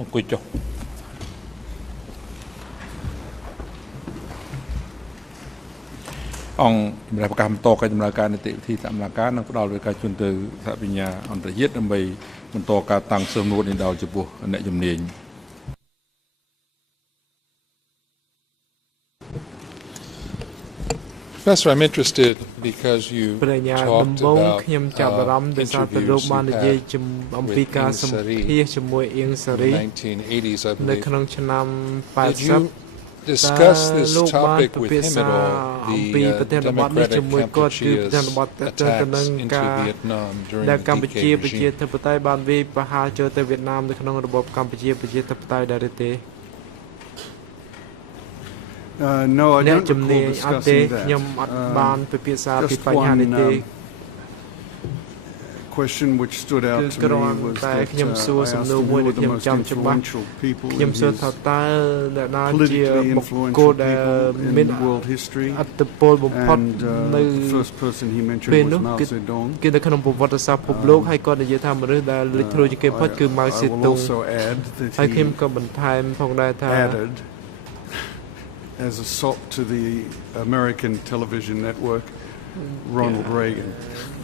អង្គុយចុះអង្គសម្រាប់កម្មតកិច្ចដំណើរការនីតិវិធីសម្រាប់ការនឹងផ្ដល់វិការជូនទៅសហវិញ្ញាអន្តរជាតិដើម្បីបន្តការតាំងសំណួរនេះដល់ចំពោះអ្នកជំនាញ Professor, I'm interested because you talked about interviews you had with Ieng Sari in the 1980s, I believe. Did you discuss this topic with him at all, the Democratic Kampuchea's attacks into Vietnam during the DK regime? No, I don't recall discussing that. Just one question which stood out to me was that I asked him who were the most influential people in his politically influential people in world history, and the first person he mentioned was Mao Zedong. I will also add that he added, as a sop to the American television network, Ronald Reagan.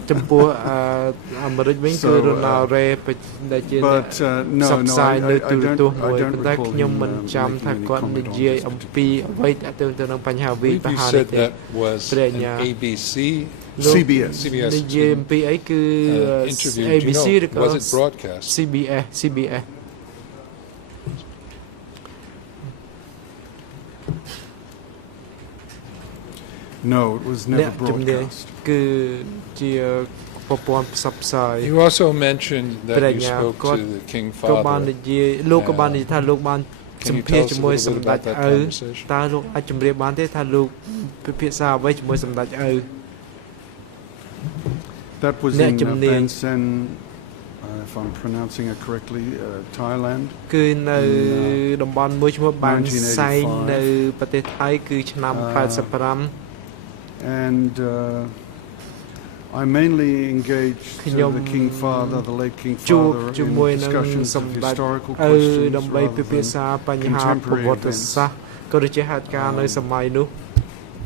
But no, I don't recall him making any comment on this particular. You said that was an ABC, CBS interview. Do you know, was it broadcast? CBS. No, it was never broadcast. You also mentioned that you spoke to the King Father. Can you tell us a little bit about that conversation? That was in Ban Sen, if I'm pronouncing it correctly, Thailand. And I mainly engaged the King Father, the late King Father, in discussions of historical questions rather than contemporary events,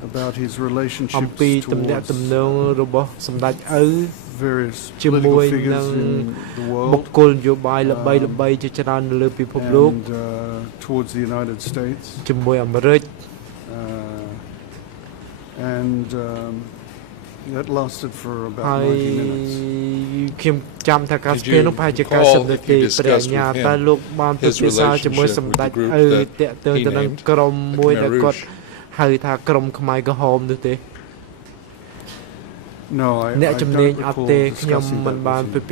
about his relationships towards various political figures in the world and towards the United States. And that lasted for about 90 minutes. Did you recall if you discussed with him his relationship with the group that he named, the Khmer Rouge? No, I don't recall discussing that with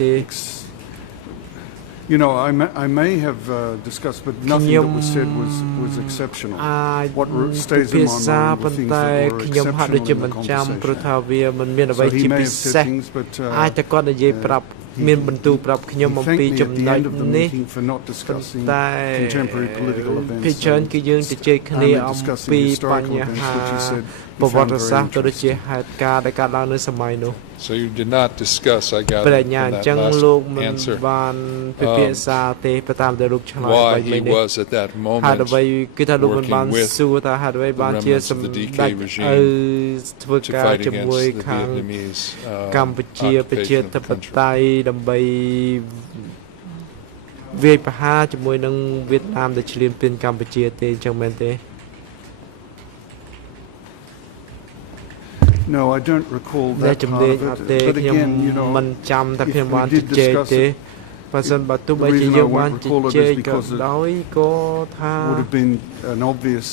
him. You know, I may have discussed, but nothing that was said was exceptional. What stays in my mind were things that were exceptional in the conversation. So he may have said things, but he thanked me at the end of the meeting for not discussing contemporary political events and discussing historical events, which he said he found very interesting. So you did not discuss, I gather, from that last answer, why he was at that moment working with the remnants of the DK regime to fight against the Vietnamese occupation of the country. No, I don't recall that part of it. But again, you know, if we did discuss it, the reason I won't recall it is because it would have been an obvious,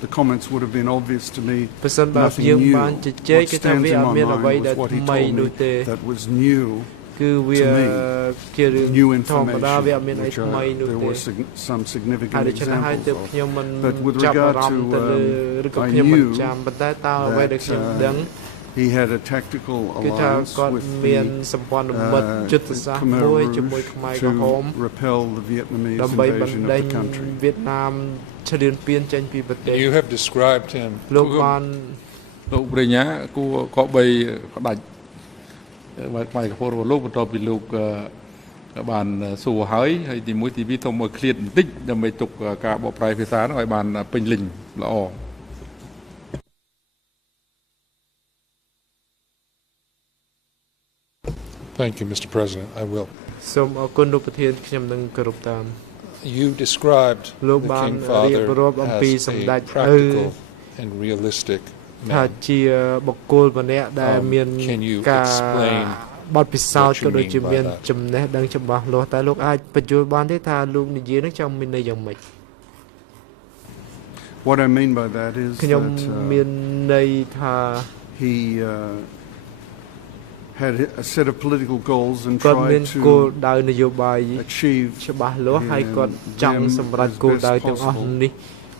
the comments would have been obvious to me, nothing new. What stands in my mind was what he told me that was new to me, new information, which there were some significant examples of. But with regard to, I knew that he had a tactical alliance with the Khmer Rouge to repel the Vietnamese invasion of the country. You have described him. លោកប្រញ្ញាគួរក៏បីក្តាច់ មកកំពុងលោកបន្ទាប់ពីលោក បានសួរហើយទី1ទី2ទៅមកឃ្លាតបន្តិចដើម្បីទុកការបកប្រែភាសានោះឲ្យបានពេញលេញល្អ Thank you, Mr. President. I will. សូមអរគុណលោកប្រធានខ្ញុំនឹងគោរពតាម You described the King Father as a practical and realistic man. ថាជាបុគ្គលម្នាក់ដែលមានការបទពិសោធន៍ក៏ដូចជាមានចំណេះដឹងច្បាស់លាស់តែលោកអាចបញ្យល់បានទេថាលោកនិយាយនឹងចង់មានន័យយ៉ាងម៉េច What I mean by that is ខ្ញុំមានន័យថា he had a set of political goals and tried to គោលដៅនយោបាយ achieve ច្បាស់លាស់ហើយគាត់ចង់សម្រេចគោលដៅទាំងអស់នេះ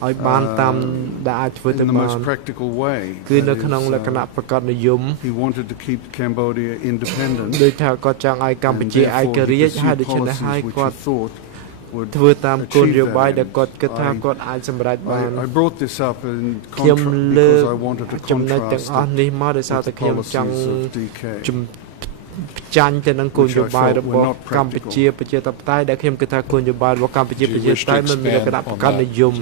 ឲ្យបានតាមដែលអាចធ្វើទៅបានគឺនៅក្នុងលក្ខណៈប្រកបនិយម He wanted to keep Cambodia independent ដោយថាគាត់ចង់ឲ្យកម្ពុជាឯករាជ្យហើយដូច្នេះហើយគាត់ធ្វើតាមគោលនយោបាយដែលគាត់គិតថាគាត់អាចសម្រេចបាន I brought this up in ខ្ញុំលើក because I wanted to ចំណុចទាំងអស់នេះមកដោយសារតែខ្ញុំចង់ចាញ់ទៅនឹងគោលនយោបាយរបស់កម្ពុជាប្រជាធិបតេយ្យដែលខ្ញុំគិតថាគោលនយោបាយរបស់កម្ពុជាប្រជាធិបតេយ្យមិនមានលក្ខណៈប្រកបនិយម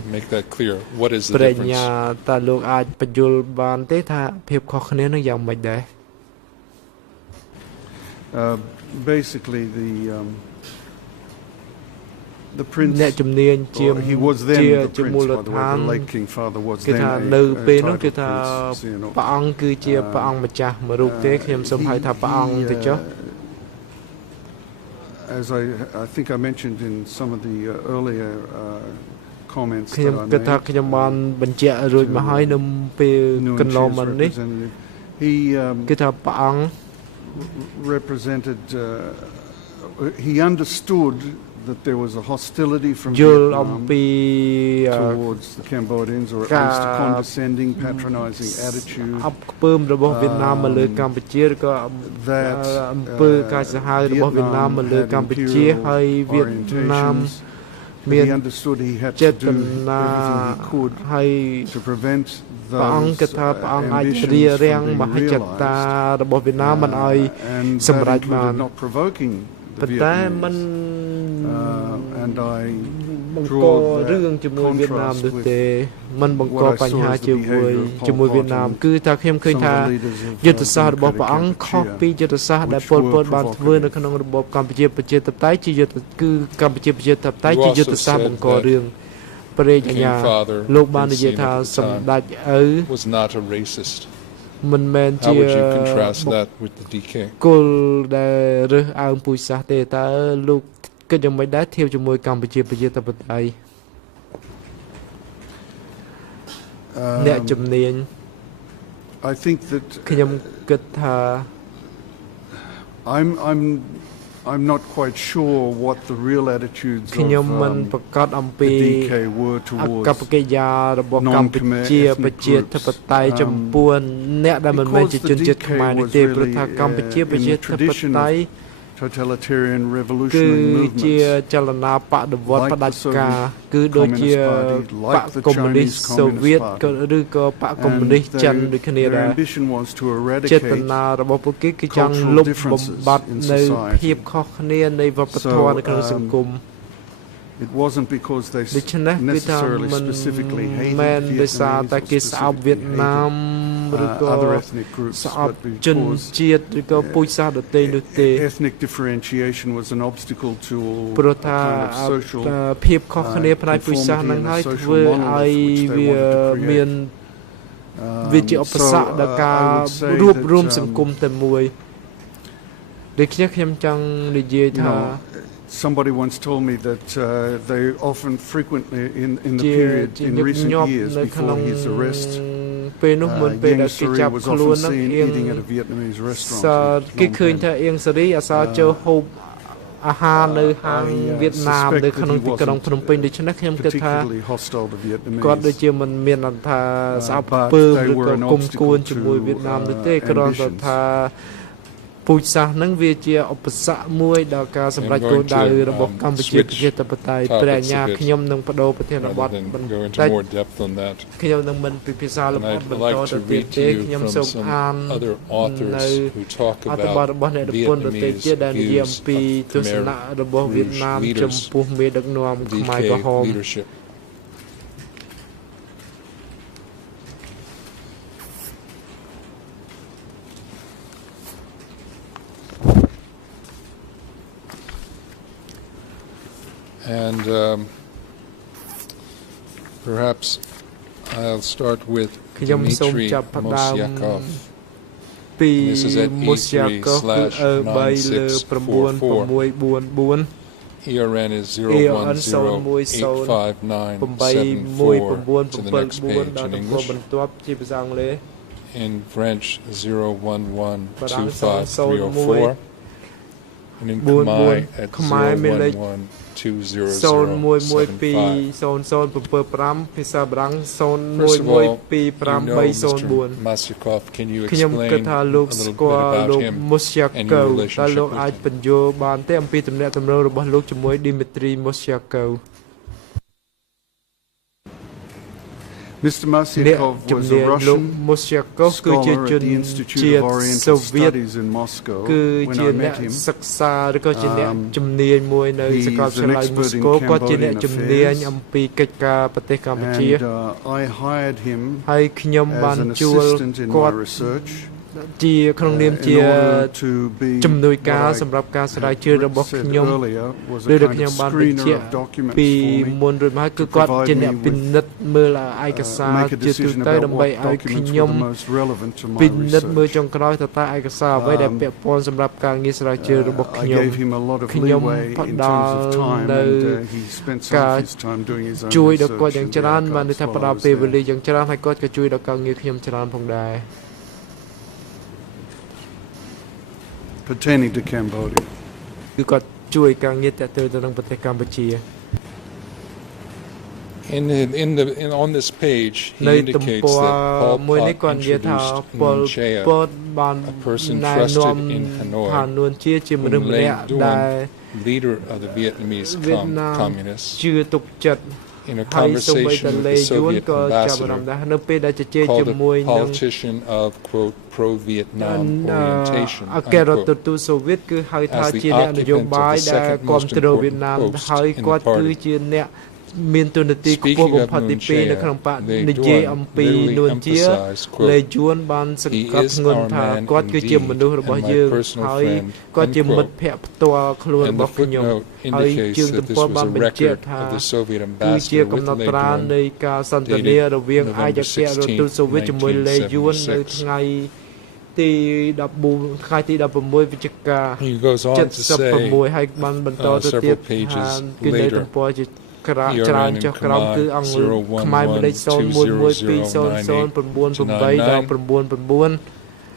ប្រញ្ញាតើលោកអាចបញ្យល់បានទេថាភាពខុសគ្នានឹងយ៉ាងម៉េចដែរ Basically the prince អ្នកជំនាញជា he was then the ជាមូល prince by the ដ្ឋា way ន the late king father was គឺ then ថានៅពេលនោះ a គឺថា title ព្រះអង្គគឺជាព្រះអង្គម្ចាស់មួយរូបទេខ្ញុំសូមហៅថាព្រះអង្គទៅចុះ As I think I mentioned in some of the earlier comments ខ្ញុំ that I គិតថា made ខ្ញុំបានបញ្ជាក់រួចមកហើយនៅពេលកន្លងមកនេះ he គឺថាព្រះអង្គ represented he understood that there was a hostility from យល់អំពី towards the Cambodians or at least a condescending patronizing attitude អបខ្ពើមរបស់វៀតណាមមកលើកម្ពុជាឬក៏អំពើការសាហាវរបស់វៀតណាមមកលើកម្ពុជាហើយវៀតណាមមានចេតនាហើយ to prevent ព្រះអង្គគិតថាព្រះអង្គអាចរារាំងមហិច្ឆតារបស់វៀតណាមមិនឲ្យសម្រេចបាន ប៉ុន្តែมันបង្ករឿងជាមួយវៀតណាមនោះទេมันបង្កបញ្ហាជាមួយវៀតណាមគឺថាខ្ញុំឃើញថាយុទ្ធសាស្ត្ររបស់ព្រះអង្គខុសពីយុទ្ធសាស្ត្រដែលប៉ុលពតបានធ្វើនៅក្នុងរបបកម្ពុជាប្រជាធិបតេយ្យជាយុទ្ធគឺកម្ពុជាប្រជាធិបតេយ្យជាយុទ្ធសាស្ត្របង្ករឿងប្រេកអាញាលោកបាននិយាយថាសម្ដេចឪ was not a racist មិនមែនជា How would you contrast that with the DK គោលដែលរើសអើងពូជសាសន៍ទេតើលោកគិតយ៉ាងម៉េចដែរធៀបជាមួយកម្ពុជាប្រជាធិបតេយ្យអ្នកជំនាញ I think that ខ្ញុំគិតថា I'm not quite sure what the real attitudes ខ្ញុំមិនប្រកាសអំពី the DK were អ towards កប្បកិរិយារបស់កម្ពុជាប្រជាធិបតេយ្យចំពោះអ្នកដែលមិនមែនជាជនជាតិខ្មែរនេះទេព្រោះថាកម្ពុជាប្រជាធិបតេយ្យ totalitarian គឺ revolutionary ជា movements ចលនាបដិវត្តផ្ដាច់ការគឺដូចជាបកកុម្មុយនីសសូវៀតក៏ឬក៏បកកុម្មុយនីសចិនដូចគ្នាដែរចេតនារបស់ពួកគេគឺចង់លុបបំបាត់នៅភាពខុសគ្នានៃវប្បធម៌នៅក្នុងសង្គម It wasn't because they ដូច្នេះគឺថា necessarily មិន specifically មែន hated ដោយសារតែ គេស្អប់វៀតណាមឬក៏ other ethnic groups ស្អប់ but ជន because ជាតិឬក៏ពូជសាសន៍ដទៃនោះទេ ethnic differentiation was an obstacle to ព្រោះថា a kind of social ភាពខុសគ្នាផ្នែកពូជសាសន៍ហ្នឹងហើយធ្វើឲ្យវាមានវាជាឧបសគ្គដល់ការរួបរวมសង្គមតែមួយដូចខ្ញុំចង់និយាយថា Somebody once told me that they often frequently in the period in recent years before his arrest ពេលនោះមុនពេលដែលគេចាប់ខ្លួនហ្នឹង eating at a Vietnamese restaurant គេឃើញថាអៀងសេរីអាសាចូលហូបអាហារនៅហាងវៀតណាមនៅក្នុងទីក្រុងភ្នំពេញដូច្នេះខ្ញុំគិតថាគាត់ដូចជាមិនមានអត្ថថាស្អប់ពើឬក៏គុំគួនជាមួយវៀតណាមនោះទេគ្រាន់តែថា ពូជសាសន៍នឹងវាជាឧបសគ្គមួយដល់ការសម្រេចគោលដៅរបស់កម្ពុជាប្រជាធិបតេយ្យព្រះអាញាខ្ញុំនឹងបដូរប្រធានបទបន្តិចខ្ញុំនឹងមិនពិភាក្សាលម្អិតបន្តទៅទៀតទេខ្ញុំសូមអាននៅអត្ថបទរបស់អ្នកនិពន្ធដទៃទៀតដែលនិយាយអំពីទស្សនៈរបស់វៀតណាមចំពោះមេដឹកនាំខ្មែរក្រហមAnd perhaps I'll start with Dmitry Mosyakov. This is at E3/9644. ERN is 010859744 to the next page in English. In French, 0112534. And in Khmer at 011200075. First of all, Mr. Mosyakov, can you explain a little bit about him and your relationship with him? Mr. Mosyakov was a Russian scholar at the Institute of Oriental Studies in Moscow. When I met him, he's an expert in Cambodian affairs, and I hired him as an assistant in my research. ជាក្នុងនាមជាជំនួយការសម្រាប់ការស្រាវជ្រាវរបស់ខ្ញុំឬដែលខ្ញុំបានបញ្ជាក់ពីមុនរួចមកគឺគាត់ជាអ្នកពិនិត្យមើលឯកសារជាទូទៅដើម្បីឲ្យខ្ញុំពិនិត្យមើលចុងក្រោយតើឯកសារអ្វីដែលពាក់ព័ន្ធសម្រាប់ការងារស្រាវជ្រាវរបស់ខ្ញុំផ្ដល់នៅការជួយដល់គាត់យ៉ាងច្រើនបានន័យថាផ្ដល់ពេលវេលាយ៉ាងច្រើនហើយគាត់ក៏ជួយដល់ការងារខ្ញុំច្រើនផងដែរ pertaining to Cambodia. គឺគាត់ជួយការងារតាក់ទងទៅនឹងប្រទេសកម្ពុជា On this page, he indicates that Pol Pot introduced Nun Chea, a person trusted in Hanoi, whom Lê Duan, leader of the Vietnamese communists, in a conversation with the Soviet ambassador, called a politician of, quote, pro-Vietnam orientation, unquote, as the occupant of the second most important post in the party.មានទូនាទីខ្ពស់បំផុតទី2នៅក្នុងបកនិយាយអំពីនួនជាលេយួនបានសង្កត់ធ្ងន់ថាគាត់គឺជាមនុស្សរបស់យើងហើយគាត់ជាមិត្តភក្តិផ្ទាល់ខ្លួនរបស់ខ្ញុំហើយជើងទំព័របានបញ្ជាក់ថាគឺជាកំណត់ត្រានៃការសន្ទនារវាងឯកអគ្គរដ្ឋទូតសូវៀតជាមួយលេយួននៅថ្ងៃទី14ថ្ងៃទី16វិច្ឆិកា76ហើយបានបន្តទៅទៀតថាគឺនៅទំព័រជាច្រើនចុះក្រោមគឺអង្គខ្មែរមេលេខ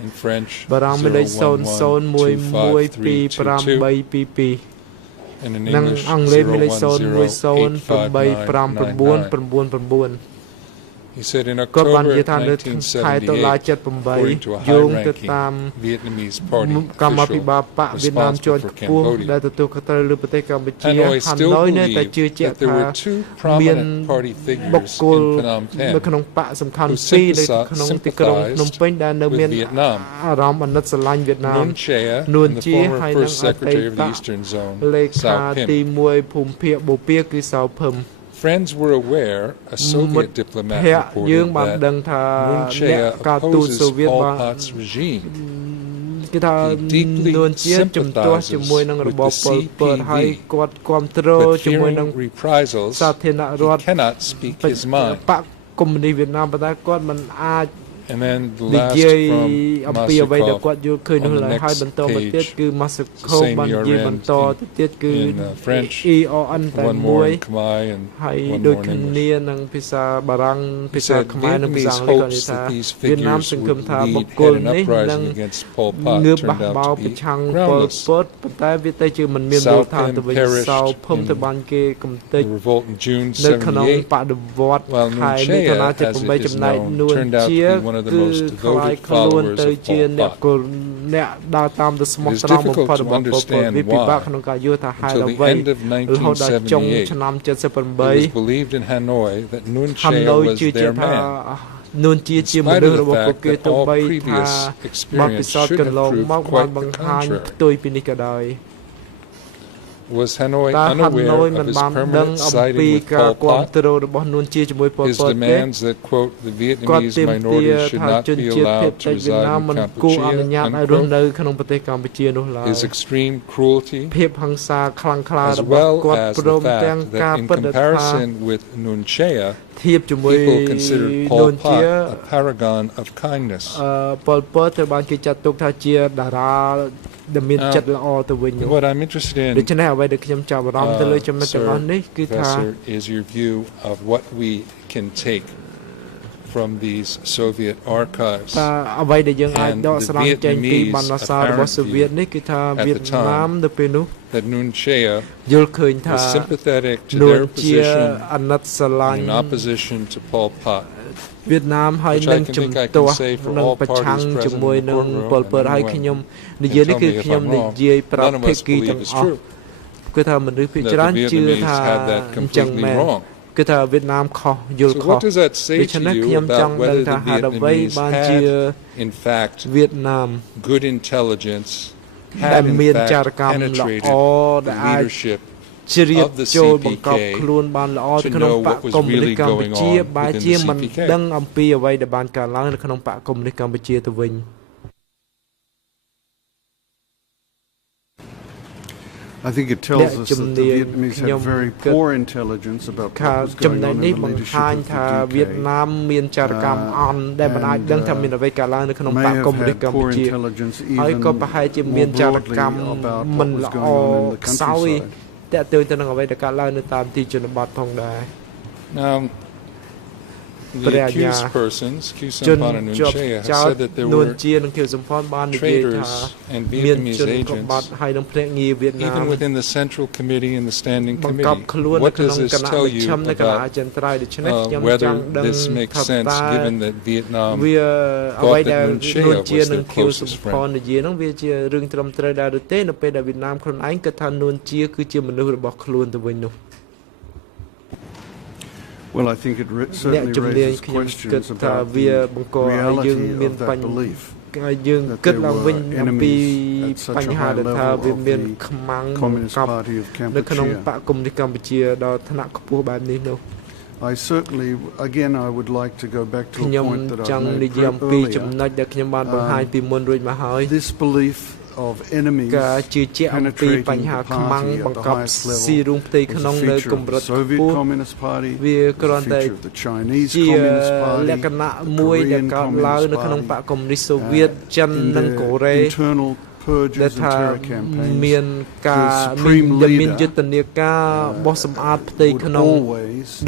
In French, បារាំងមេលេខ and in និង English, អង់គ្លេសមេលេខ He said in គាត់បាន October និយាយថានៅខែតុលា according to a 78 យោងទៅ high-ranking តាម Vietnamese party កម្មាភិបាល official បកវៀតណាមជាន់ responsible ខ្ for ពស់ Cambodia. ដែលទទួលខុសត្រូវលើប្រទេសកម្ពុជា Hanoi ហា still ណូយនៅតែជឿ believed ជាក់ that there ថា were two មាន prominent party បុ figures គ្គល in Phnom នៅ Penh ក្នុងបកសំខាន់ who ពីរនៅក្នុងទីក្រុងភ្នំពេញដែលនៅ with មាន Vietnam. អារម្មណ៍អាណិតស្រឡាញ់វៀតណាម Nun Chea, Nun and the Chea former ហើយ first និងអតី secretary of ត the Eastern Zone, លេខា Sao ទី Pim. 1 ភូមិភាគបូព៌ាគឺសៅភឹម Friends were aware, a Soviet diplomat ភ័ក្រយើង reported បានដឹង that ថា Nun អ្នក Chea ការទូត opposes សូវៀត Pol បាន Pot's regime. គឺថានួនជាជំទាស់ជាមួយនឹងរបបប៉ុលពតហើយគាត់គ្រប់គ្រង But ជាមួយនឹង fearing reprisals, សាធារណ he រដ្ឋ cannot speak his mind. បកកុម្មុយនីសវៀតណាមប៉ុន្តែគាត់មិនអាច And then the និ last យាយ from អំពីអ្វីដែល Mosyakov គាត់យល់ឃើញនោះ on the ឡើយ next ហើយបន្តមកទៀត page, គឺម៉ាសខូ the same បាននិយាយ ERN បន្តទៅទៀតគឺ in French, ERN តែ one មួ more យ in Khmer and ហើយ one ដូច more in គ្នា English. នឹងភាសាបារាំងភាសា said ខ្មែរនិងភាសាអង់គ្លេសគាត់និយាយ Vietnamese ថា hopes that these វៀតណាម figures សង្ឃឹម would ថាបុ lead គ្គល an នេះនឹង uprising against Pol Pot ងើបបះ turned បោ out ប្រ to be ឆាំងប៉ុល groundless. ពតប៉ុន្តែវាទៅជាមិនមានមូលដ្ឋានទៅវិញ perished សៅភឹម in ទៅបានគេកំទេច The revolt in June នៅក្នុងប 78, ដិវត្តន៍ while ខែ Nun មិថុនា Chea, as it 78 is ចំណែក known, នួន turned out ជា to be one of the most devoted followers of Pol Pot. It is difficult to understand why, until the end of 1978, it was believed in Hanoi that Nuon Chea was their man. In spite of the fact that all previous experience should have proved quite the contrary. Was Hanoi unaware of his permanent siding with Pol Pot? His demands that, quote, the Vietnamese minority should not be allowed to reside in Cambodia, his extreme cruelty, as well as the fact that in comparison with Nuon Chea, people considered Pol Pot a paragon of kindness. What I'm interested in, Professor, is your view of what we can take from these Soviet archives and the Vietnamese apparent view at the time that Nuon Chea was sympathetic to their position in opposition to Pol Pot. Việt Nam hay nâng chùm tòa nâng bạch chăng chùm môi nâng Pol Pot hay khi nhom đi dưới đấy khi nhom đi dưới prap phê kỳ tầng ọc cứ thà mình được phía trán chưa thà chẳng mẹ cứ thà Việt Nam khó dù khó vì cho nên khi nhom chẳng nâng thà hà đập vây ban chưa Việt Nam đại miền trà cam là o đại Chiriet cho bằng cọc luôn ban lõ khăn bạc công lý Campuchia bài chia mình đăng âm pi ở đây để ban cả láng khăn bạc công lý Campuchia từ vinh. I think it tells us that the Vietnamese had very poor intelligence about what was going on in the leadership of the Việt Nam miền trà cam on để mà ai đăng tham miền ở đây cả láng khăn bạc công lý Campuchia. Hay có phải chỉ miền trà cam mình lõ sáuแต่ตื่นตระหนักเอาไว้ในการเล่าในตามที่ชนบทของได้ Now, the accused persons, Sampan and Nuon Chea, have said that there were traitors and Vietnamese agents, even within the Central Committee and the Standing Committee. What does this tell you about whether this makes sense, given that Vietnam thought that Nuon Chea was their closest friend? Well, I think it certainly raises questions about the reality of that belief, that there were enemies at such a high level of the Communist Party of Cambodia. I certainly, again, I would like to go back to a point that I made earlier. This belief of enemies penetrating the party at the highest level was a feature of the Soviet Communist Party, a feature of the Chinese Communist Party, Korean Communist Party, in their internal purges and terror campaigns. The supreme leader would always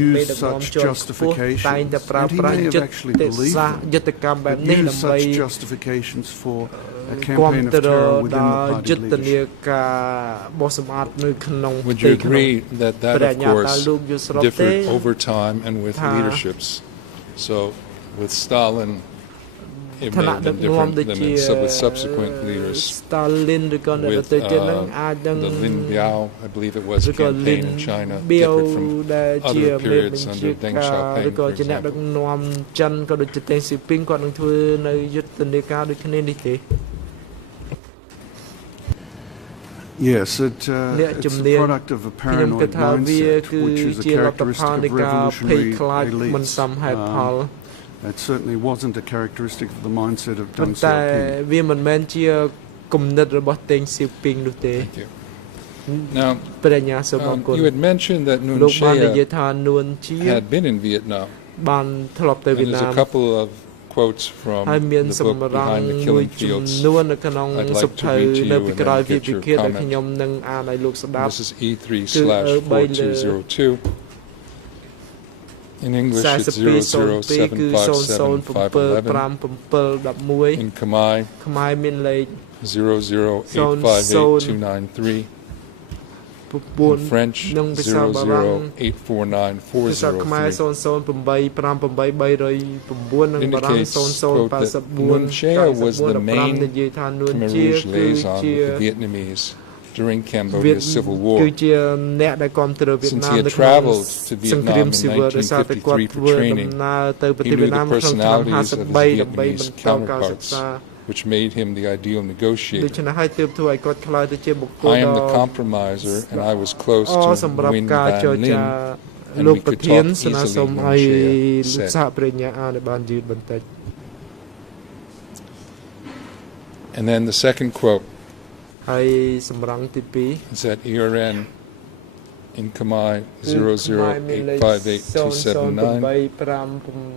use such justifications, and he may have actually believed them, but use such justifications for a campaign of terror within the party leadership. Would you agree that that, of course, differed over time and with leaderships? So, with Stalin, it may have been different than with subsequent leaders. With the Lin Biao, I believe it was, campaign in China, differed from other periods under Deng Xiaoping, for example. Yes, it's a product of a paranoid mindset, which is a characteristic of revolutionary elites. That certainly wasn't a characteristic of the mindset of Deng Xiaoping. Thank you. Now, you had mentioned that Nuon Chea had been in Vietnam. And there's a couple of quotes from the book Behind the Killing Fields. I'd like to read to you and then get your comment. This is E3/4202. In English, it's 00757-511. In Khmer, 00858-293. French 00849403 indicates, quote, that Nguyen Chia was the main Khmer Rouge liaison with the Vietnamese during Cambodia's civil war. Since he had traveled to Vietnam in 1953 for training, he knew the personalities of his Vietnamese counterparts, which made him the ideal negotiator. I am the compromiser, and I was close to Nguyen Van Linh, and we could talk easily, Nguyen Chia said. And then the second quote is at ERN in Khmer 00858279,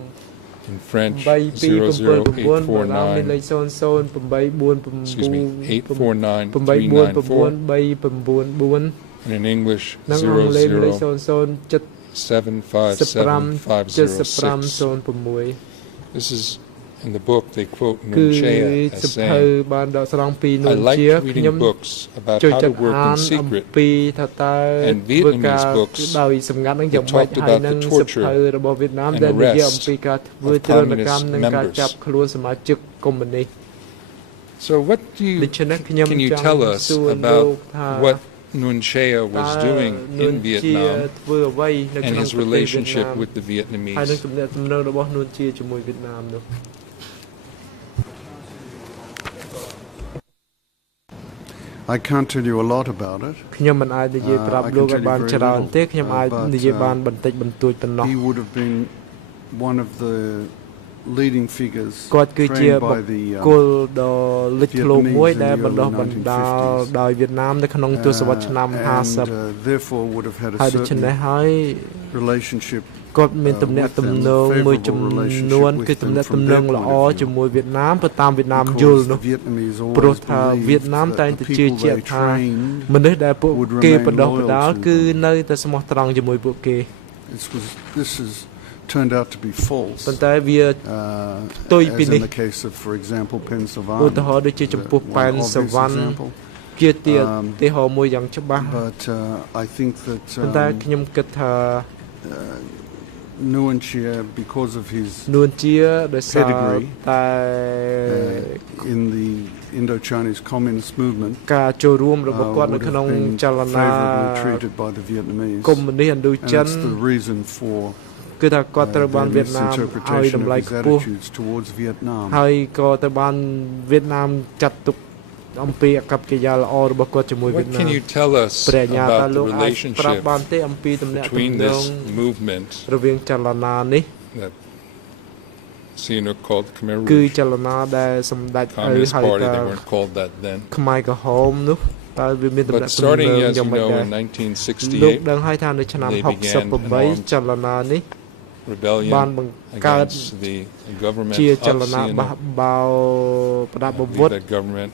in French 008493994, and in English 007575006. This is in the book they quote Nguyen Chia as saying, I like reading books about how to work in secret, and Vietnamese books that talked about the torture and arrest of communist members. So what can you tell us about what Nguyen Chia was doing in Vietnam and his relationship with the Vietnamese? I can't tell you a lot about it. He would have been one of the leading figures trained by the Vietnamese in the early 1950s, and therefore would have had a certain relationship with them, favorable relationship with them from their point of view, because the Vietnamese always believed that the people they trained would remain loyal to them. This has turned out to be false, as in the case of, for example, Pen Savan, one obvious example. But I think that Nguyen Chia, because of his pedigree in the Indo-Chinese Communist movement, would have been favorably treated by the Vietnamese. And that's the reason for their misinterpretation of his attitudes towards Vietnam. What can you tell us about the relationship between this movement that Sihanouk called the Khmer Rouge, Communist Party, they weren't called that then. But starting, as you know, in 1968, they began an armed rebellion against the government of Sihanouk. I believe that government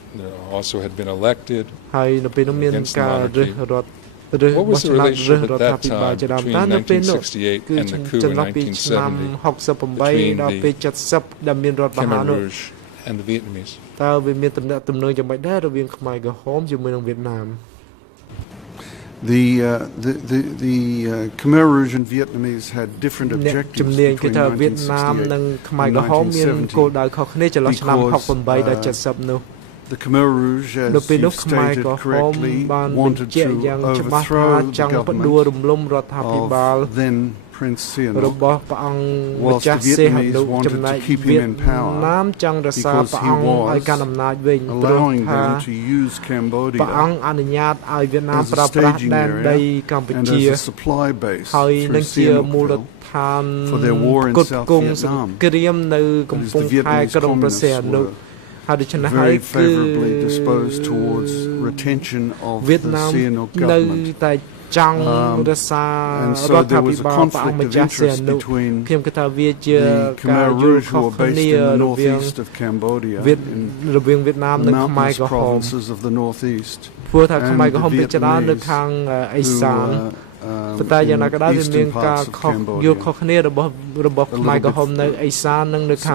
also had been elected against the monarchy. What was the relationship at that time between 1968 and the coup in 1970 between the Khmer Rouge and the Vietnamese? The Khmer Rouge and Vietnamese had different objectives between 1968 and 1970 because the Khmer Rouge, as you stated correctly, wanted to overthrow the government of then Prince Sihanouk, whilst the Vietnamese wanted to keep him in power because he was allowing them to use Cambodia as a staging area and as a supply base through Sihanoukville for their war in South Vietnam. Because the Vietnamese communists were very favorably disposed towards retention of the Sihanouk government. And so there was a conflict of interest between the Khmer Rouge, who were based in the northeast of Cambodia, in the mountainous provinces of the northeast, and the Vietnamese, who in the eastern parts of Cambodia,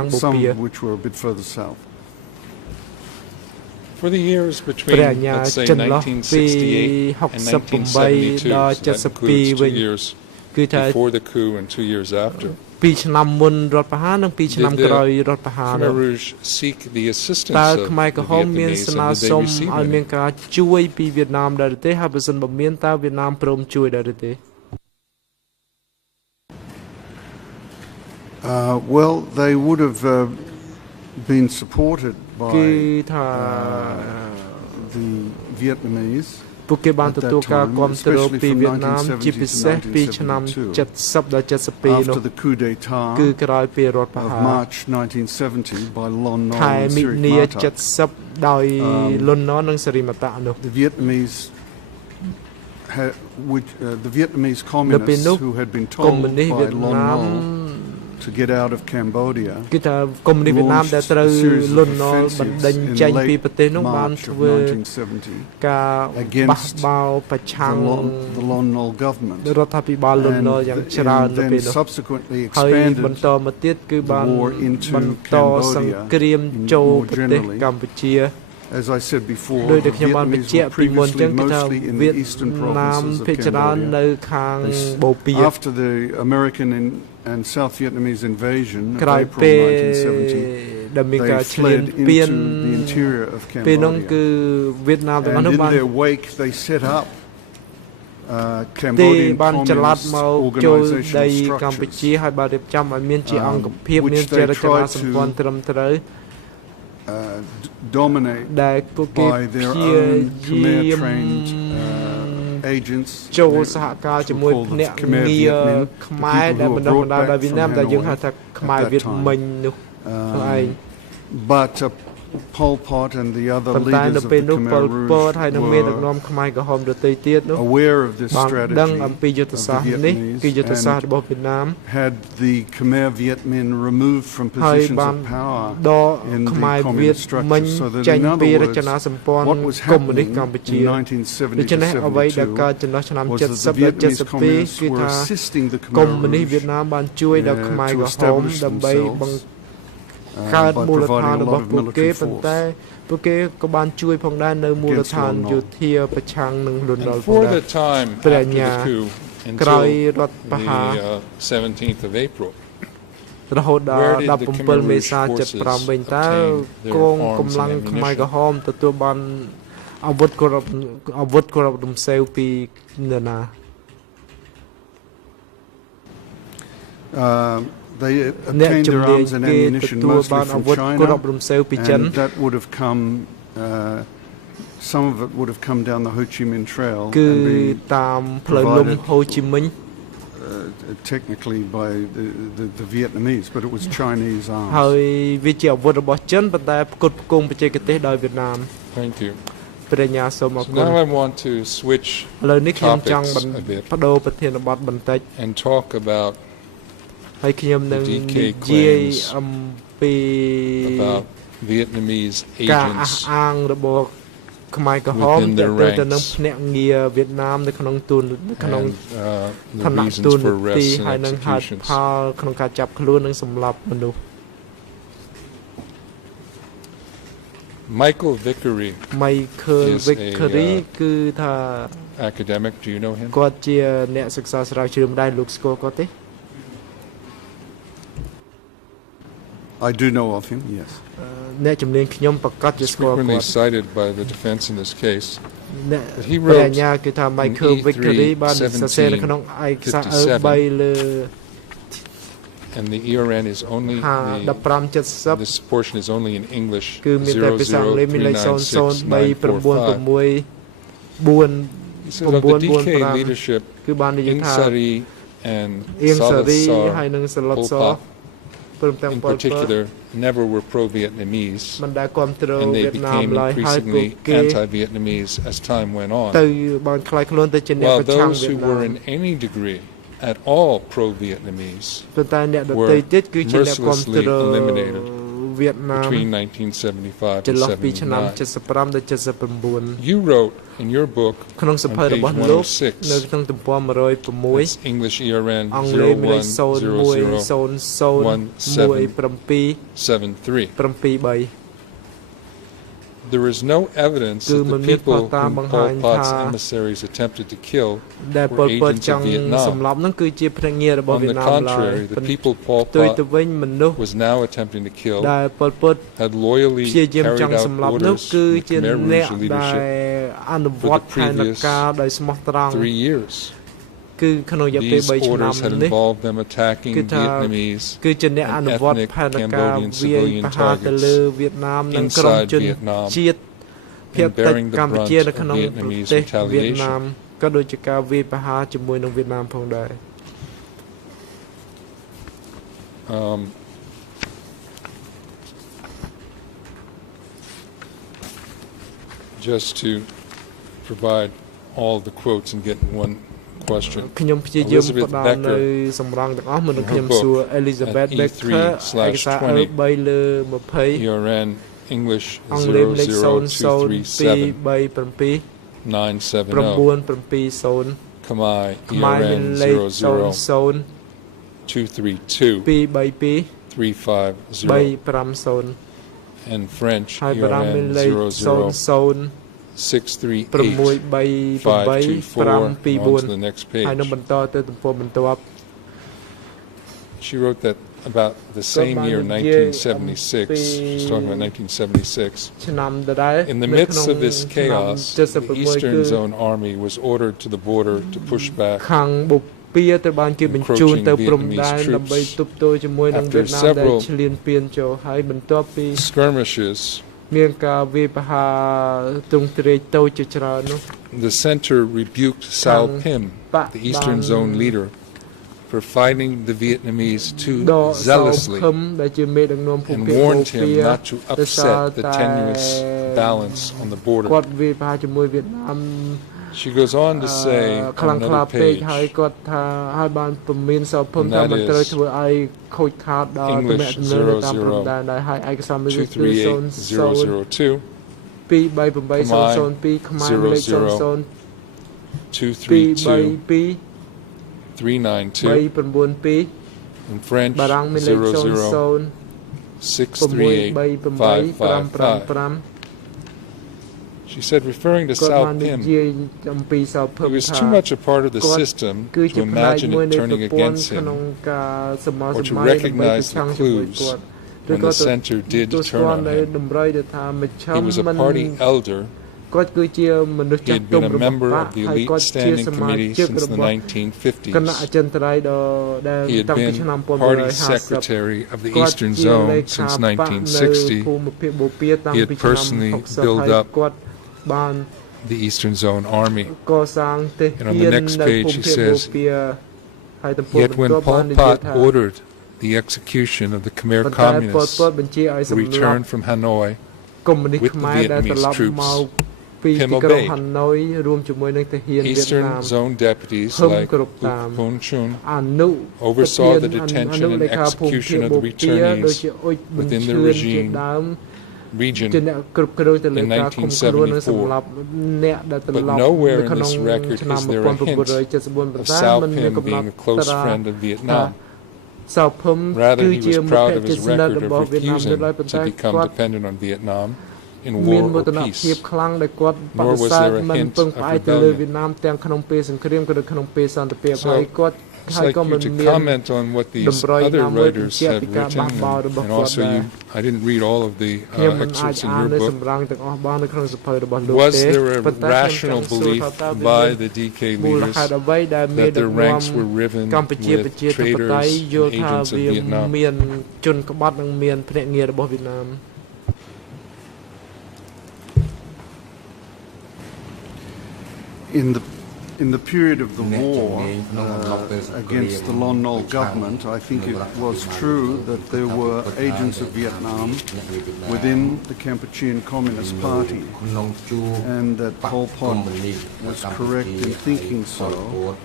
some of which were a bit further south. For the years between, let's say, 1968 and 1972, so that includes 2 years before the coup and 2 years after. Did the Khmer Rouge seek the assistance of the Vietnamese, and did they receive any? Well, they would have been supported by the Vietnamese. ពួកគេបានទទួលការគាំទ្រពីវៀតណាមជាពិសេសពីឆ្នាំ70ដល់72នោះគឺក្រោយពីរដ្ឋប្រហារខែមិនិនា70ដោយលន់ណននិងសេរីមតៈនោះ The Vietnamese communists who had been told by Lon Nol to get out of Cambodia គឺថាកុម្មុយនីសវៀតណាមដែលត្រូវលន់ណលបណ្ដេញចេញពីប្រទេសនោះបានធ្វើការបះបោរប្រឆាំង the Lon Nol government រដ្ឋាភិបាលលន់ណលយ៉ាងច្រើននៅពេលនោះហើយបន្តមកទៀតគឺបានបន្តសង្គ្រាមចូលប្រទេសកម្ពុជា As I said before, ដោយតែខ្ញុំបានបញ្ជាក់ពីមុនចឹងគឺថាវៀតណាមភាគច្រើននៅខាងបូព៌ា After the American and South Vietnamese invasion of ក្រោយ April ពេល 1970, ដែលមានការឈ្លាន into ពាន the interior of ពេលនោះគឺ Cambodia. វៀតណាមទាំងអស់ And នោះ in បាន their wake, they set up ទេ Cambodian បានចល័ត communist មកចូលដី organizational កម្ពុជា structures, ហើយបានរៀបចំឲ្យមានជាអង្គភាព which មាន they ជារចនា tried សម្ព័ន្ធត្រឹមត្រូវ dominate ដែលពួកគេ by their ព្យា own យាម Khmer-trained agents ចូលសហការជាមួយភ្នាក់ងារខ្មែរដែលបណ្ដុះបណ្ដាលដោយវៀតណាមដែលយើងហៅថាខ្មែរវៀតមិញនោះខ្លួនឯង but Pol Pot and the other ប៉ុន្តែ leaders នៅ of ពេល the នោះ Khmer ប៉ុលពតហើយនឹងមានដឹក Rouge នាំខ្មែរក្រហមដទៃទៀតនោះ were aware of this បានដឹង strategy អំពីយុទ្ធសាស្ត្រនេះគឺយុទ្ធសាស្ត្ររបស់វៀតណាម had the Khmer Viet Minh removed from ហើយ positions បាន of power ដក in ខ្មែរ the វៀត communist មិញ structure, so that ចេញ in ពី other រ words, ចនាសម្ព័ន្ធ what was កុម្មុយនីស happening កម្ពុជា in ដូច្នេះអ្វីដែលកើត 1970 ចន្លោះឆ្នាំ was that the 70ដល់ Vietnamese 72 communists គឺ were ថា assisting the កុ Khmer ម្មុយនីសវៀត Rouge ណាមបានជួយដល់ខ្មែរក្រហមដើម្បីបង្កើតមូលដ្ឋានរបស់ពួកគេប៉ុន្តែពួកគេក៏បានជួយផងដែរនៅមូលដ្ឋានយោធាប្រឆាំងនឹងលន់ណល់ផង For ដែរ the time ព្រះ after ញ្ញា the coup ក្រោយ until រដ្ឋប្រហារ the 17th of April, រហូតដល់17 មេសា75វិញតើកងកម្លាំងខ្មែរក្រហមទទួលបានអាវុធគ្រាប់រំសេវពីនរណា They អ្នក obtained ជំ their នាញ arms and គេ ammunition ទទួលបាន mostly អា from វុធគ្រាប់ China, រំសេវពីចិន and that would have come, some of it would have come down the Ho Chi Minh Trail គឺ and be តាមផ្លូវលំហូជីមិញ technically by the Vietnamese, but it was Chinese ហើ arms. យវាជាអាវុធរបស់ចិនប៉ុន្តែផ្គត់ផ្គង់បច្ចេកទេសដោយវៀតណាម thank you. ព្រះញ្ញាសូមអរ So គុណ now I want to switch ឥឡូវនេះខ្ញុំចង់ topics a bit បដូរប្រធានបទបន្តិច and talk about ហើយខ្ញុំនឹង the និ DK យាយ claims អំពី about Vietnamese ការអះ agents អាងរបស់ខ្មែរក្រហម within ទៅ their ទៅនឹង ranks ភ្នាក់ងារវៀតណាមនៅក្នុងក្នុង and ឋា the នៈ reasons ទូន for ទី arrests ហើយ and នឹងហេតុ executions. ផលក្នុងការចាប់ខ្លួននិងសម្លាប់មនុស្ស Michael Vickery, Michael is a, Vickery គឺថា academic. Do you know him? គាត់ជាអ្នកសិក្សាស្រាវជ្រាវម្ដាយលោកស្គាល់គាត់ទេ I do know of him, yes. អ្នកជំនាញខ្ញុំប្រកាសជា He's ស្គាល់ frequently គាត់ cited by the defense in this case. អ្នក he ព្រះ wrote អញ្ញាគឺថា Michael in Vickery បានសរសេរនៅក្នុងឯកសារ3លើ and the ERN is only this portion is only in English. គឺមានតែភាសាអង់គ្លេសមានលេខ 003964 He says of the DK leadership, គឺបាននិយាយថា Sari and អៀងសារីហើយនឹងសាឡុត Pol ស Pot ព្រមទាំង in ប៉ុលពត particular never were pro-Vietnamese, មិនដែលគ្រប់គ្រង and វៀ they តណាម became ឡើយហើយពួក increasingly គេ anti-Vietnamese as time went on. ទៅបានខ្លាយខ្លួនទៅជាអ្នក While ប្រឆាំង those វៀ who តណា were ម in any degree at all pro-Vietnamese ប៉ុន្តែអ្នកដទៃទៀតគឺជាអ្នកគ្រប់គ្រ mercilessly ង eliminated វៀតណាម between 1975 ចន្ and លោះពីឆ្នាំ 79. 75ដល់79 You wrote in your book ក្នុងស on ភៅរបស់ page លោកនៅ 106, ក្នុងទំព័រ that's English ERN 106អង់គ្លេសមានលេខ 01001773. 01001773 there is no evidence that the people whom Pol Pot's emissaries attempted to kill were agents of Vietnam. On the contrary, the people Pol Pot was now attempting to kill had loyally carried out orders from the Khmer rouge leadership for the previous 3 years. These orders had involved them attacking Vietnamese and ethnic Cambodian civilian targets inside Vietnam and bearing the brunt of Vietnamese retaliation. Just to provide all the quotes and get one question. Elizabeth Becker, her book at E3/20, ERN English 00237 970, Khmer ERN 00232 350, and French ERN 00 638 524. On to the next page. She wrote that about the same year, 1976, she's talking about 1976, in the midst of this chaos, the Eastern Zone Army was ordered to the border to push back encroaching Vietnamese troops. After several skirmishes, the center rebuked Sao Pim, the Eastern Zone leader, for fighting the Vietnamese too zealously and warned him not to upset the tenuous balance on the border. She goes on to say on another page, and that is English 00238 Khmer 00232 392, in French 00 638 555. She said, referring to Sao Pim, it was too much a part of the system to imagine it turning against him or to recognize the clues when the center did turn on him. He was a party elder. He had been a member of the elite standing committee since the 1950s. He had been party secretary of the Eastern Zone since 1960. He had personally built up the Eastern Zone Army. And on the next page he says, yet when Pol Pot ordered the execution of the Khmer communists who returned from Hanoi with the Vietnamese troops, Pim obeyed. Eastern Zone deputies like U Pun Chun oversaw the detention and execution of the returnees within the region in 1974, but nowhere in this record is there a hint of Sao Pim being a close friend of Vietnam. Rather, he was proud of his record of refusing to become dependent on Vietnam in war or peace, nor was there a hint of rebellion. So, I'd like you to comment on what these other writers have written, and also I didn't read all of the excerpts in your book. Was there a rational belief by the DK leaders that their ranks were riven with traitors and agents of Vietnam? In the period of the war against the Lon Nol government, I think it was true that there were agents of Vietnam within the Kampuchean Communist Party, and that Pol Pot was correct in thinking so.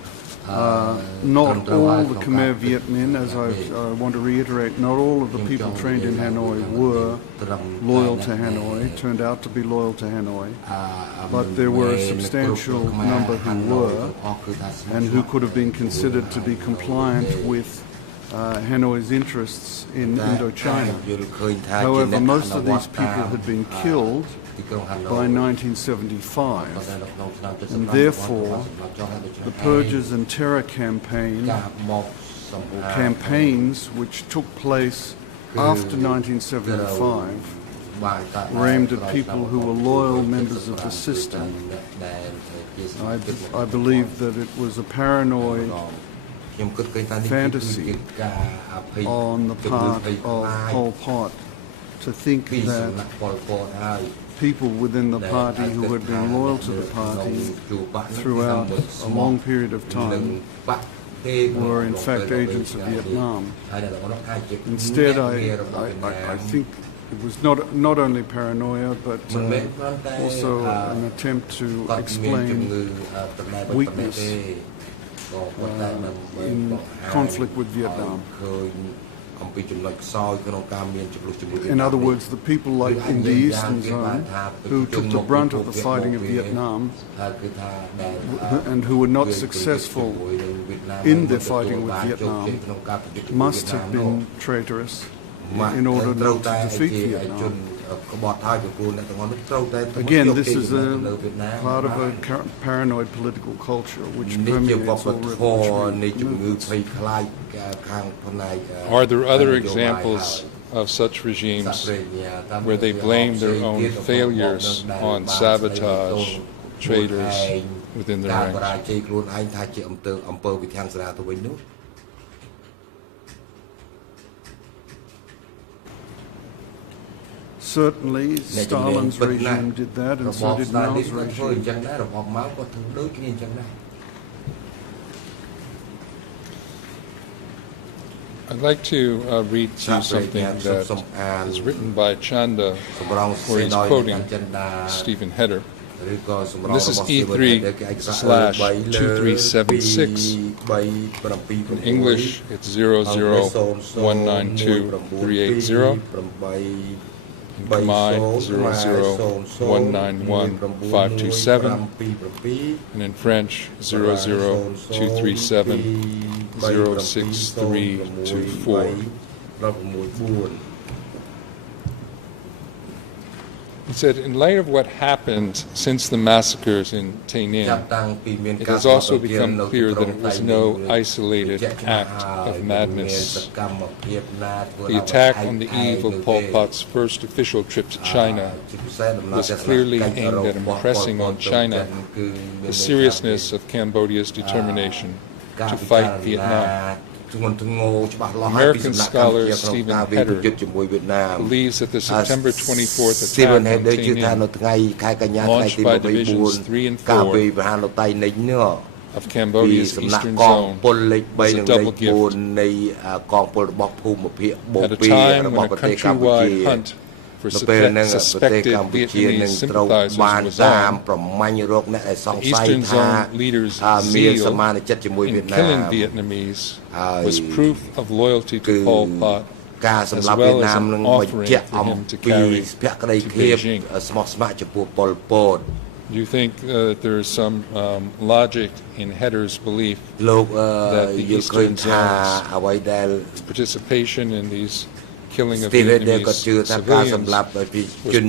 Not all the Khmer Viet Minh, as I want to reiterate, not all of the people trained in Hanoi were loyal to Hanoi, turned out to be loyal to Hanoi, but there were a substantial number who were, and who could have been considered to be compliant with Hanoi's interests in Indochina. However, most of these people had been killed by 1975, and therefore the purges and terror campaign or campaigns which took place after 1975 were aimed at people who were loyal members of the system. I believe that it was a paranoid fantasy on the part of Pol Pot to think that people within the party who had been loyal to the party throughout a long period of time were in fact agents of Vietnam. Instead, I think it was not only paranoia, but also an attempt to explain weakness in conflict with Vietnam. In other words, the people like in the Eastern Zone who took the brunt of the fighting of Vietnam and who were not successful in their fighting with Vietnam must have been traitorous in order not to defeat Vietnam. Again, this is a part of a paranoid political culture which permeates all revolutionary movements. Are there other examples of such regimes where they blame their own failures on sabotage traitors within their ranks? Certainly, Stalin's regime did that, and so did Mao's regime. I'd like to read you something that is written by Chanda, where he's quoting Stephen Heder. And this is E3/2376. In English, it's 00192380. In Khmer, 00191527. And in French, 00237-06324. He said, in light of what happened since the massacres in Tay Ninh, it has also become clear that it was no isolated act of madness. The attack on the eve of Pol Pot's first official trip to China was clearly aimed at impressing on China the seriousness of Cambodia's determination to fight Vietnam. American scholar Stephen Heder believes that the September 24th attack on Tay Ninh, launched by Divisions 3 and 4 of Cambodia's eastern zone, was a double gift. At a time when a countrywide hunt for suspected Vietnamese sympathizers was on, the Eastern Zone leaders' zeal in killing Vietnamese was proof of loyalty to Pol Pot, as well as an offering for him to carry to Beijing. Do you think that there is some logic in Heder's belief that the Eastern Zone's participation in these killing of Vietnamese civilians was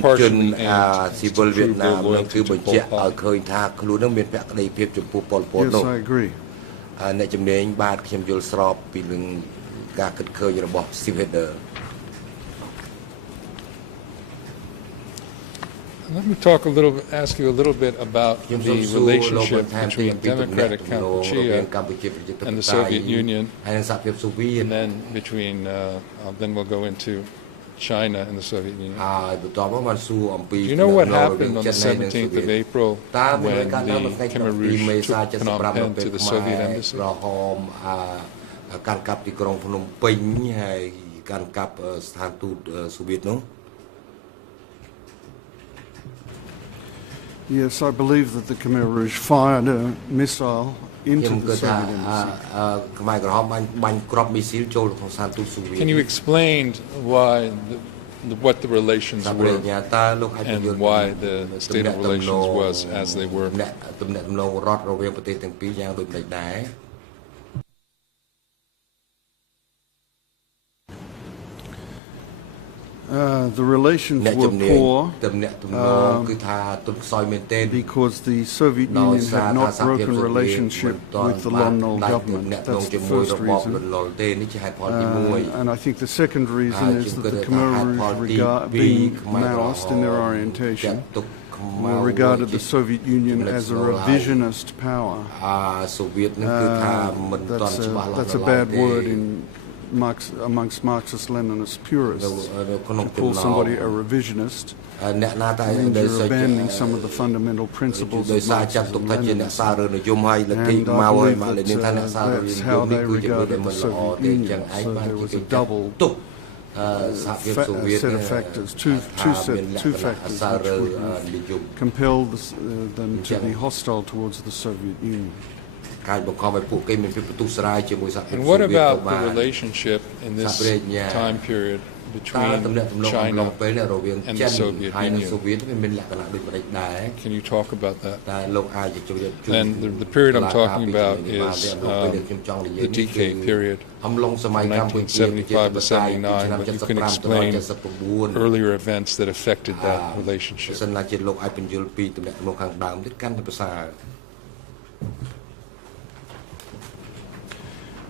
partially aimed to prove their loyalty to Pol Pot? Yes, I agree. Let me ask you a little bit about the relationship between democratic Kampuchea and the Soviet Union, and then then we'll go into China and the Soviet Union. Do you know what happened on the 17th of April when the Khmer Rouge took Phnom Penh to the Soviet embassy? Yes, I believe that the Khmer Rouge fired a missile into the Soviet embassy. Can you explain what the relations were and why the state of relations was as they were? The relations were poor because the Soviet Union had not broken relationship with the Lon Nol government. That's the first reason. And I think the second reason is that the Khmer Rouge, being Maoist in their orientation, regarded the Soviet Union as a revisionist power. That's a bad word amongst Marxist-Leninist purists. To call somebody a revisionist means you're abandoning some of the fundamental principles of Marxism-Leninism. And I believe that's how they regarded the Soviet Union. So there was a double set of factors, two factors which would compel them to be hostile towards the Soviet Union. And what about the relationship in this time period between China and the Soviet Union? Can you talk about that? And the period I'm talking about is the decay period from 1975 to 79, but you can explain earlier events that affected that relationship.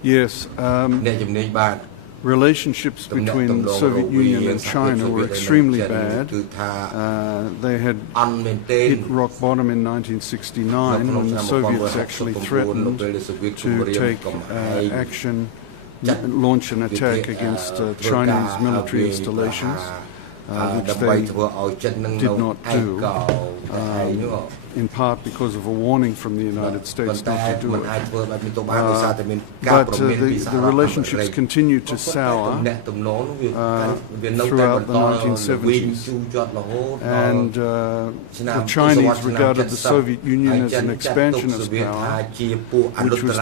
Yes, relationships between the Soviet Union and China were extremely bad. They had hit rock bottom in 1969 when the Soviets actually threatened to take action, launch an attack against Chinese military installations, which they did not do. In part because of a warning from the United States not to do it. But the relationships continued to sour throughout the 1970s. And the Chinese regarded the Soviet Union as an expansionist power, which was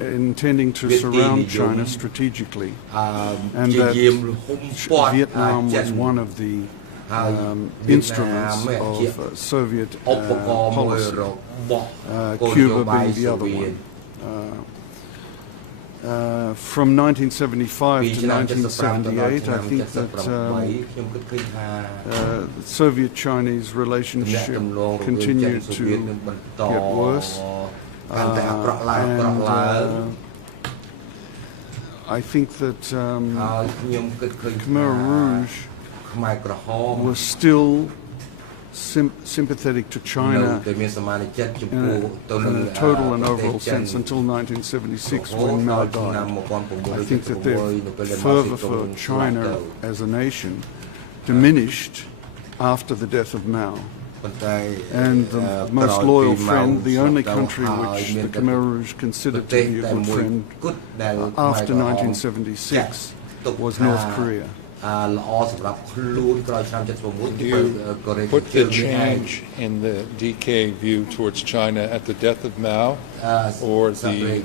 intending to surround China strategically. And that Vietnam was one of the instruments of Soviet policy, Cuba being the other one. From 1975 to 1978, I think that Soviet-Chinese relationship continued to get worse. And I think that Khmer Rouge was still sympathetic to China in a total and overall sense until 1976 when Mao died. I think that their fervor for China as a nation diminished after the death of Mao. And the most loyal friend, the only country which the Khmer Rouge considered to be a good friend after 1976 was North Korea. Do you put the change in the decay view towards China at the death of Mao or the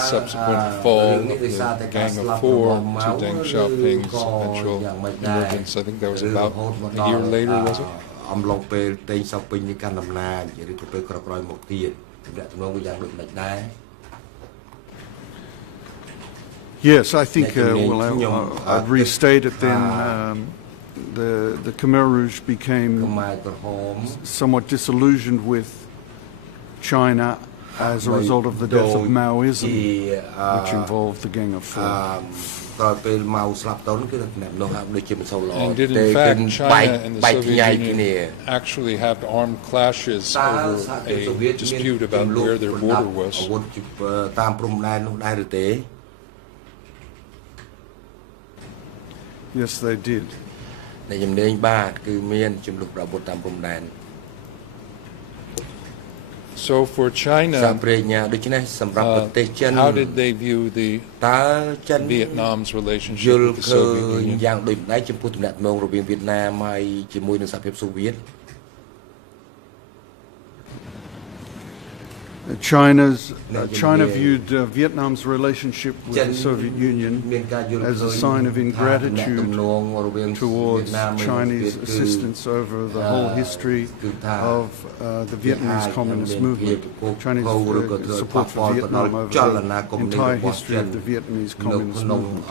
subsequent fall of the Gang of Four to Deng Xiaoping's eventual emergence? I think that was about a year later, was it? Yes, I think, I'd restate it then. The Khmer Rouge became somewhat disillusioned with China as a result of the death of Maoism, which involved the Gang of Four. And did in fact China and the Soviet Union actually have armed clashes over a dispute about where their border was? Yes, they did. So for China, how did they view the Vietnam's relationship with the Soviet Union? China viewed Vietnam's relationship with the Soviet Union as a sign of ingratitude towards Chinese assistance over the whole history of the Vietnamese Communist movement. Chinese support for Vietnam over the entire history of the Vietnamese Communist movement.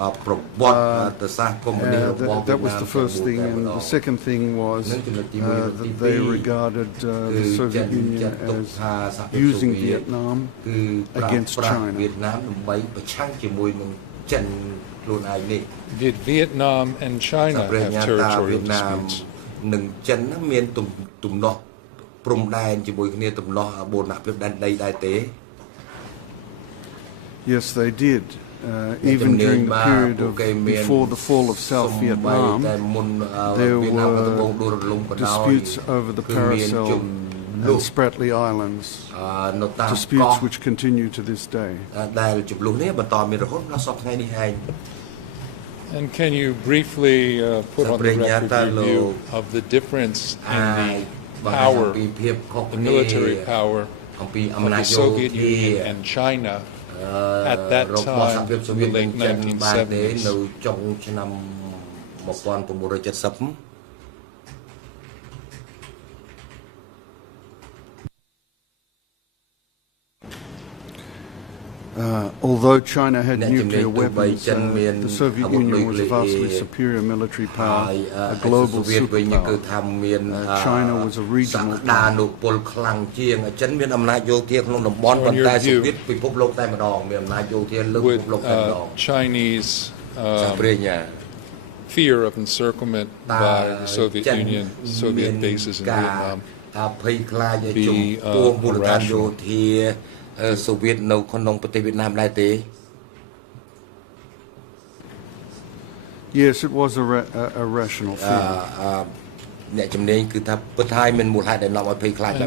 That was the first thing, and the second thing was that they regarded the Soviet Union as using Vietnam against China. Did Vietnam and China have territorial disputes? Yes, they did. Even during the period of before the fall of South Vietnam, there were disputes over the Paracel and Spratly Islands, disputes which continue to this day. And can you briefly put on the record your view of the difference in the power, the military power of the Soviet Union and China at that time in the late 1970s? Although China had nuclear weapons, the Soviet Union was a vastly superior military power, a global superpower. China was a regional power. Would Chinese fear of encirclement by the Soviet Union, Soviet bases in Vietnam, be irrational? Yes, it was a rational fear. And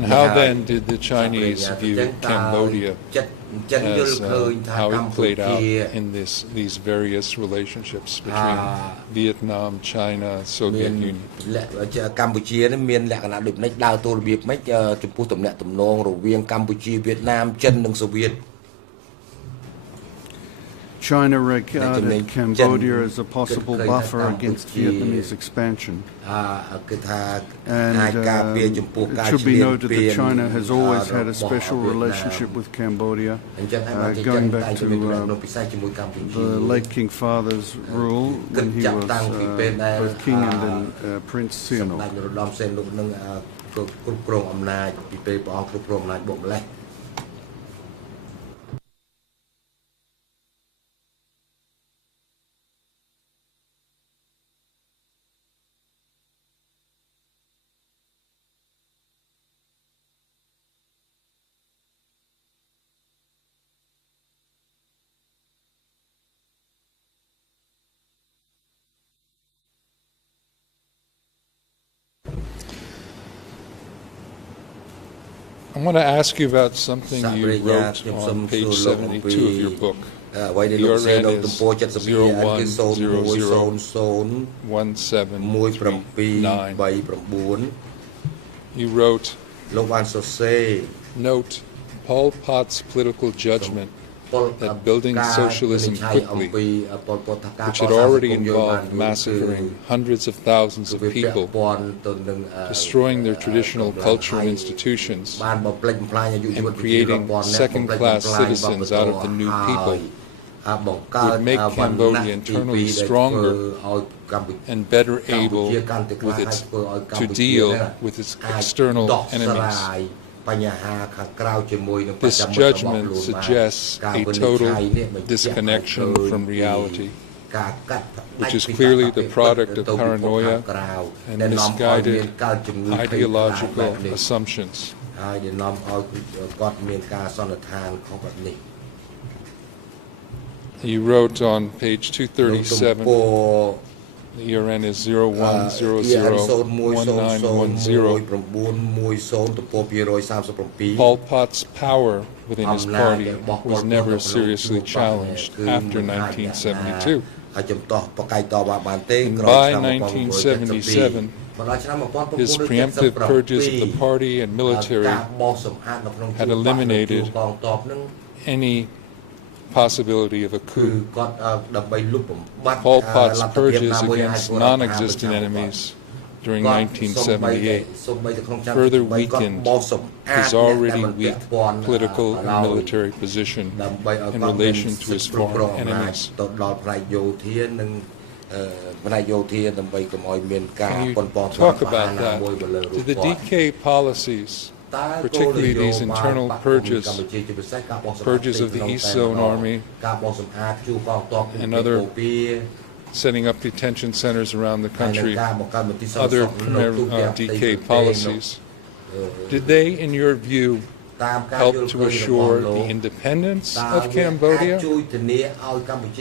how then did the Chinese view Cambodia as how it played out in these various relationships between Vietnam, China, Soviet Union? China regarded Cambodia as a possible buffer against Vietnamese expansion. And it should be noted that China has always had a special relationship with Cambodia, going back to the late King Father's rule when he was both king and then Prince Sihanouk. I want to ask you about something you wrote on page 72 of your book. Your RN is 01001739. You wrote, note Pol Pot's political judgment that building socialism quickly, which had already involved massacring hundreds of thousands of people, destroying their traditional culture and institutions, and creating second-class citizens out of the new people, would make Cambodia internally stronger and better able to deal with its external enemies. This judgment suggests a total disconnection from reality, which is clearly the product of paranoia and misguided ideological assumptions. You wrote on page 237, the ERN is 01001910. Pol Pot's power within his party was never seriously challenged after 1972. And by 1977, His preemptive purges of the party and military had eliminated any possibility of a coup. Pol Pot's purges against non-existent enemies during 1978 further weakened his already weak political and military position in relation to his foreign enemies. Can you talk about that? Did the DK policies, particularly these internal purges of the East Zone Army and other setting up detention centers around the country, other DK policies, did they, in your view, help to assure the independence of Cambodia?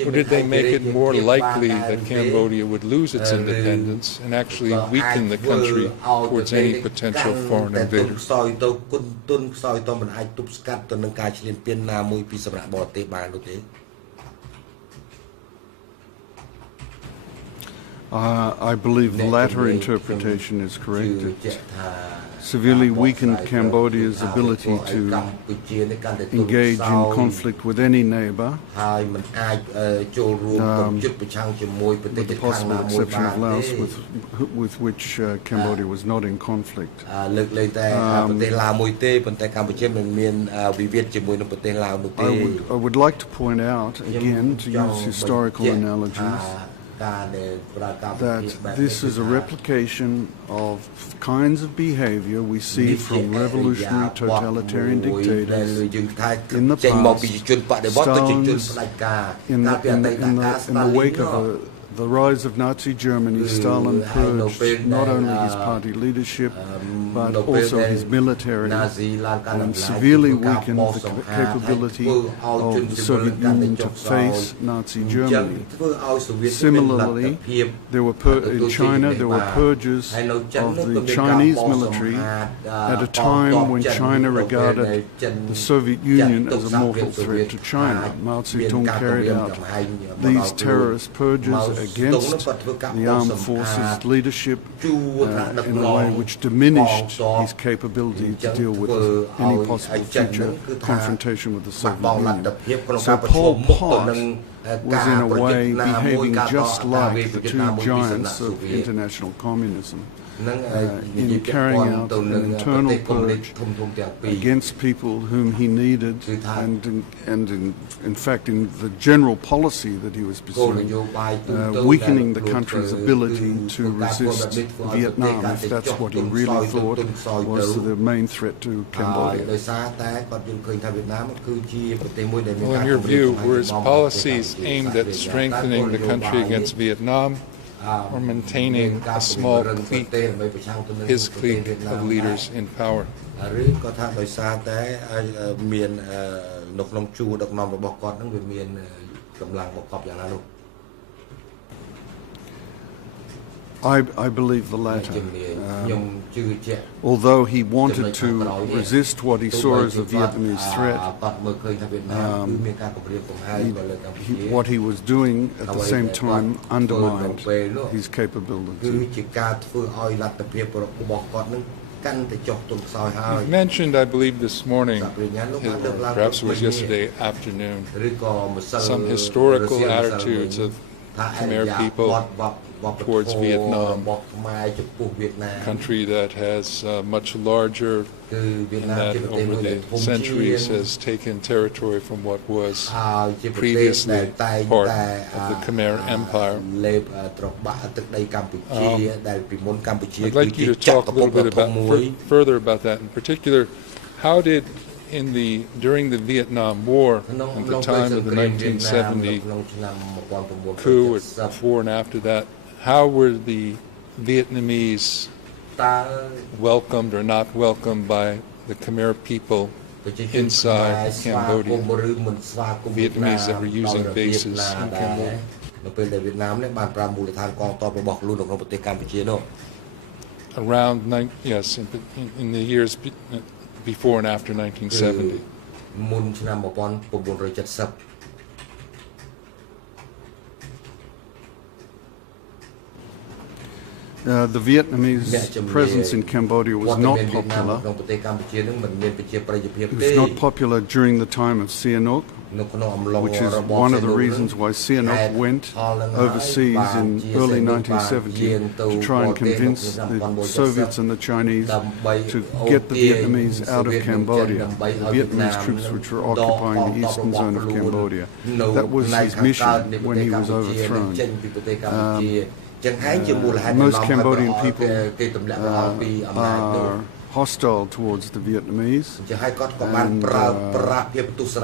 Or did they make it more likely that Cambodia would lose its independence and actually weaken the country towards any potential foreign invaders? I believe the latter interpretation is correct. It severely weakened Cambodia's ability to engage in conflict with any neighbor, with the possible exception of Laos, with which Cambodia was not in conflict. I would like to point out, again, to use historical analogies, that this is a replication of kinds of behavior we see from revolutionary totalitarian dictators in the past. Stalin's, in the wake of the rise of Nazi Germany, Stalin purged not only his party leadership, but also his military, and severely weakened the capability of the Soviet Union to face Nazi Germany. Similarly, in China, there were purges of the Chinese military at a time when China regarded the Soviet Union as a mortal threat to China. Mao Zedong carried out these terrorist purges against the armed forces leadership in a way which diminished his capability to deal with any possible future confrontation with the Soviet Union. So Pol Pot was in a way behaving just like the two giants of international communism. In carrying out an internal purge against people whom he needed, and in fact in the general policy that he was pursuing, weakening the country's ability to resist Vietnam, if that's what he really thought was the main threat to Cambodia. Well, in your view, were his policies aimed at strengthening the country against Vietnam, or maintaining a small clique, his clique of leaders in power? I believe the latter. Although he wanted to resist what he saw as a Vietnamese threat, what he was doing at the same time undermined his capability. You mentioned, I believe this morning, perhaps it was yesterday afternoon, some historical attitudes of Khmer people towards Vietnam, a country that has much larger and that over the centuries has taken territory from what was previously part of the Khmer Empire. I'd like you to talk a little bit further about that. In particular, how did during the Vietnam War, at the time of the 1970 coup, before and after that, how were the Vietnamese welcomed or not welcomed by the Khmer people inside Cambodia, Vietnamese that were using bases in Cambodia? Around, yes, in the years before and after 1970. The Vietnamese presence in Cambodia was not popular. It was not popular during the time of Sihanouk, which is one of the reasons why Sihanouk went overseas in early 1970 to try and convince the Soviets and the Chinese to get the Vietnamese out of Cambodia, the Vietnamese troops which were occupying the eastern zone of Cambodia. That was his mission when he was overthrown. Most Cambodian people are hostile towards the Vietnamese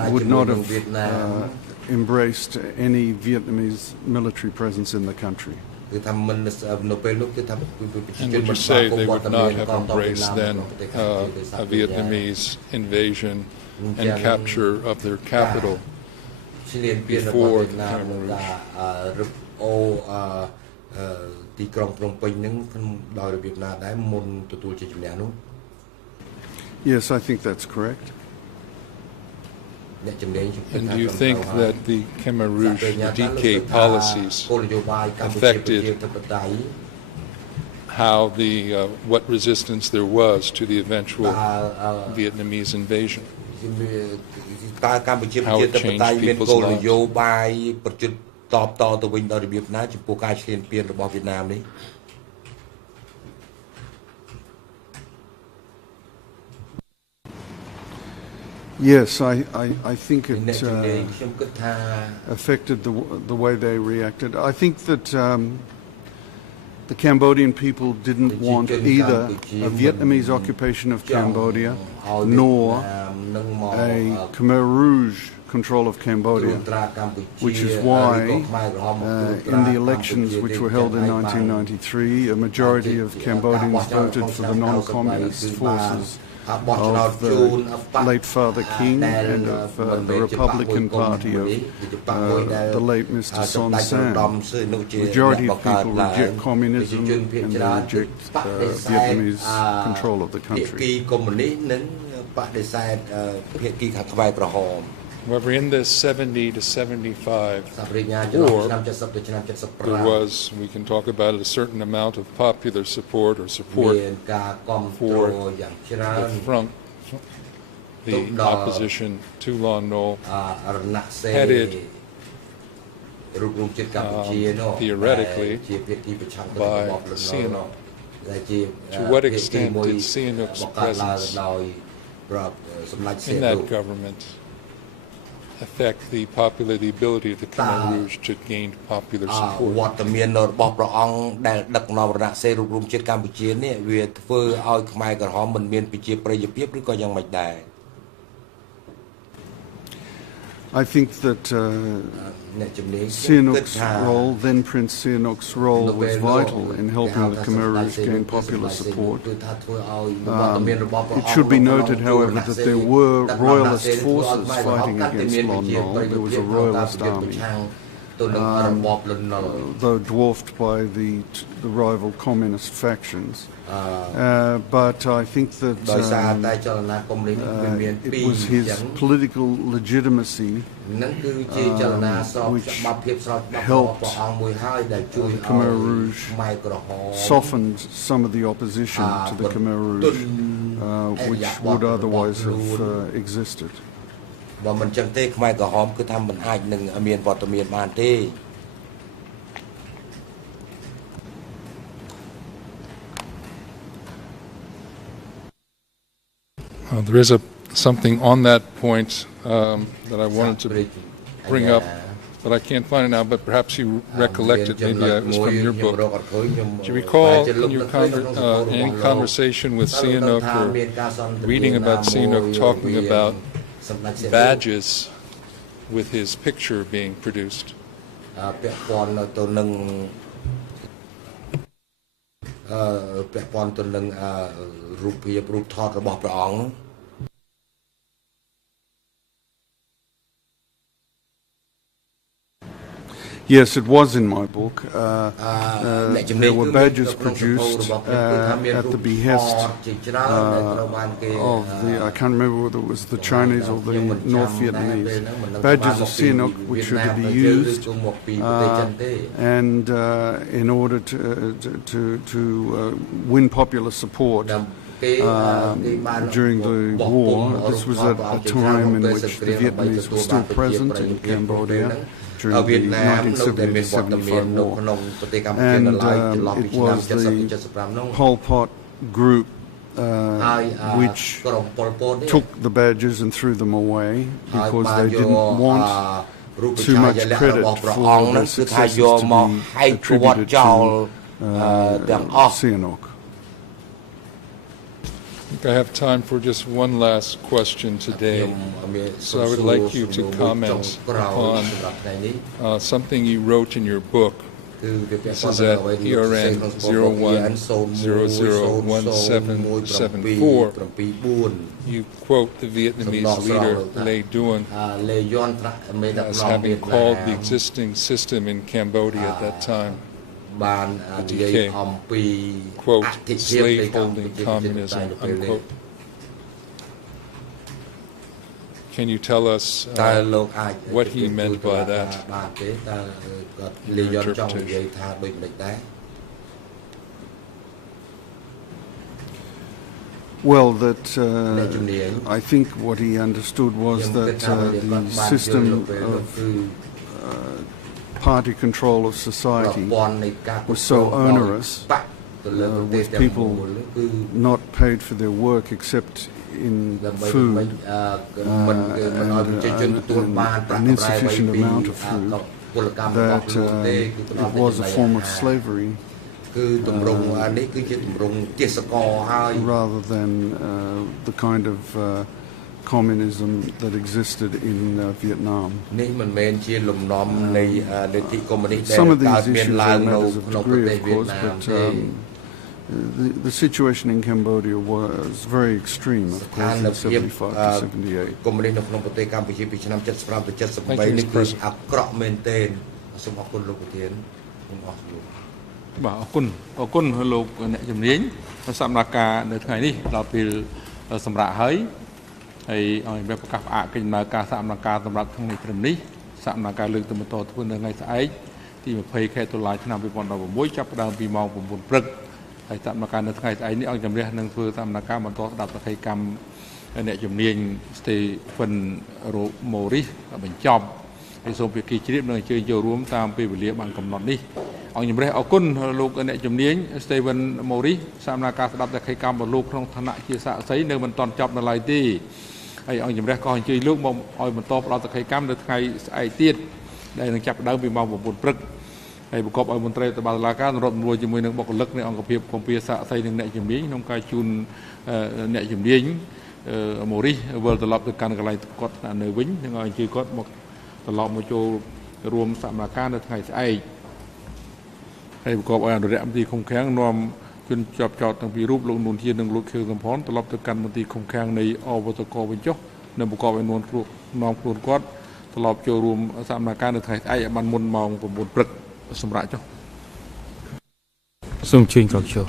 and would not have embraced any Vietnamese military presence in the country. And would you say they would not have embraced then a Vietnamese invasion and capture of their capital before the Khmer Rouge? ទីក្រុងភ្នំពេញហ្នឹងដោយរបៀបណាដែរមុនទទួលជាជំនះនោះ Yes, I think that's correct. And do you think that the Khmer Rouge DK policies affected how what resistance there was to the eventual Vietnamese invasion? How it changed people's lives? តបតទៅវិញដល់របៀបណាចំពោះការឈ្លានពានរបស់វៀតណាមនេះ Yes, I think it affected the way they reacted. I think that the Cambodian people didn't want either a Vietnamese occupation of Cambodia nor a Khmer Rouge control of Cambodia, which is why in the elections which were held in 1993, a majority of Cambodians voted for the non-communist forces of the late Father King and of the Republican Party of the late Mr. Son Sann. The majority of people reject communism and they reject Vietnamese control of the country. However, in this 70 to 75 war, there was, we can talk about it, a certain amount of popular support or support for the front, the opposition to Lon Nol, headed theoretically by Sihanouk. To what extent did Sihanouk's presence in that government affect the ability of the Khmer Rouge to gain popular support? វត្តមានរបស់ព្រះអង្គដែលដឹកនាំរណសេរីរូបរួមជាតិកម្ពុជានេះវាធ្វើឲ្យខ្មែរក្រហមមិនមានប្រជាប្រិយភាពឬក៏យ៉ាងម៉េចដែរ I think that Sihanouk's role, then Prince Sihanouk's role, was vital in helping the Khmer Rouge gain popular support. It should be noted, however, that there were royalist forces fighting against Lon Nol. There was a royalist army, though dwarfed by the rival communist factions. But I think that it was his political legitimacy which helped the Khmer Rouge softened some of the opposition to the Khmer Rouge, which would otherwise have existed. បើមិនចឹងទេខ្មែរក្រហមគឺថាមិនអាចនឹងមានវត្តមានបានទេ There is something on that point that I wanted to bring up, but I can't find it now, but perhaps you recollect it, maybe it was from your book. Do you recall in your any conversation with Sihanouk or reading about Sihanouk talking about badges with his picture being produced? ពាក់ព័ន្ធទៅនឹងរូបភាពរូបថតរបស់ព្រះអង្គ Yes, Yes, it was in my book. There were badges produced at the behest of I can't remember whether it was the Chinese or the North Vietnamese, badges of Sihanouk which were to be used and in order to win popular support during the war. This was at a time in which the Vietnamese were still present in Cambodia during the 1970-75 war. And it was the Pol Pot group which took the badges and threw them away because they didn't want too much credit for the successes to be attributed to Sihanouk. I have time for just one last question today. So I would like you to comment upon something you wrote in your book. This is at ERN 01001774. You quote the Vietnamese leader Le Duan as having called the existing system in Cambodia at that time the decay, quote, slave-holding communism, unquote. Can you tell us what he meant by that? Your interpretation. Well, that I think what he understood was that the system of party control of society was so onerous, with people not paid for their work except in food an insufficient amount of food, that it was a form of slavery rather than the kind of communism that existed in Vietnam. Some of these issues are matters of degree, of course, but the situation in Cambodia was very extreme, of course, in 75 to 78. Thank you, Mr. President. បាទអរគុណលោកអ្នកជំនាញសម្រាប់ការនៅថ្ងៃនេះដល់ពេលសម្រាប់ហើយហើយឲ្យប្រកាសផ្អាកកិច្ចដំណើរការសកម្មភាពសម្រាប់ថ្ងៃព្រឹកនេះសកម្មភាពលើកទៅបន្តធ្វើនៅថ្ងៃស្អែកទី20ខែតុលាឆ្នាំ2016ចាប់ផ្ដើមពីម៉ោង 9 ព្រឹកហើយសកម្មភាពនៅថ្ងៃស្អែកនេះអង្គជំរះនឹងធ្វើសកម្មភាពបន្តស្ដាប់សកម្មអ្នកជំនាញ Stephen Morris បញ្ចប់ហើយសូមភាគីជ្រាបនឹងអញ្ជើញចូលរួមតាមពេលវេលាបានកំណត់នេះអង្គជំរះអរគុណលោកអ្នកជំនាញ Stephen Morris សម្រាប់ការស្ដាប់សកម្មភាពរបស់លោកក្នុងឋានៈជាសាក្សីនៅមិនទាន់ចប់នៅឡើយទេហើយអង្គជំរះក៏អញ្ជើញលោកមកឲ្យបន្តផ្ដល់សកម្មភាពនៅថ្ងៃស្អែកទៀតដែលនឹងចាប់ផ្ដើមពីម៉ោង 9 ព្រឹកហើយប្រកបឲ្យមន្ត្រីតបាតុលាការរដ្ឋមន្ត្រីជាមួយនឹងបុគ្គលិកនៃអង្គភាពគម្ពីរសាក្សីនិងអ្នកជំនាញក្នុងការជូនអ្នកជំនាញ Morris វិលត្រឡប់ទៅកាន់កន្លែងគាត់នៅវិញនឹងឲ្យអញ្ជើញគាត់មកត្រឡប់មកចូលរួមសកម្មភាពនៅថ្ងៃស្អែកហើយប្រកបឲ្យអនុរិយមន្ត្រីឃុំឃាំងនាំជនជាប់ចោតទាំងពីររូបលោកនួនធាននិងលោកខៀវសំផនត្រឡប់ទៅកាន់មន្ត្រីឃុំឃាំងនៃអវតកវិញចុះនិងប្រកបឲ្យនាំខ្លួនគាត់ត្រឡប់ចូលរួមសកម្មភាពនៅថ្ងៃស្អែកឲ្យបានមុនម៉ោង 9 ព្រឹកសម្រាប់ចុះសូមជើញក្រោកចូល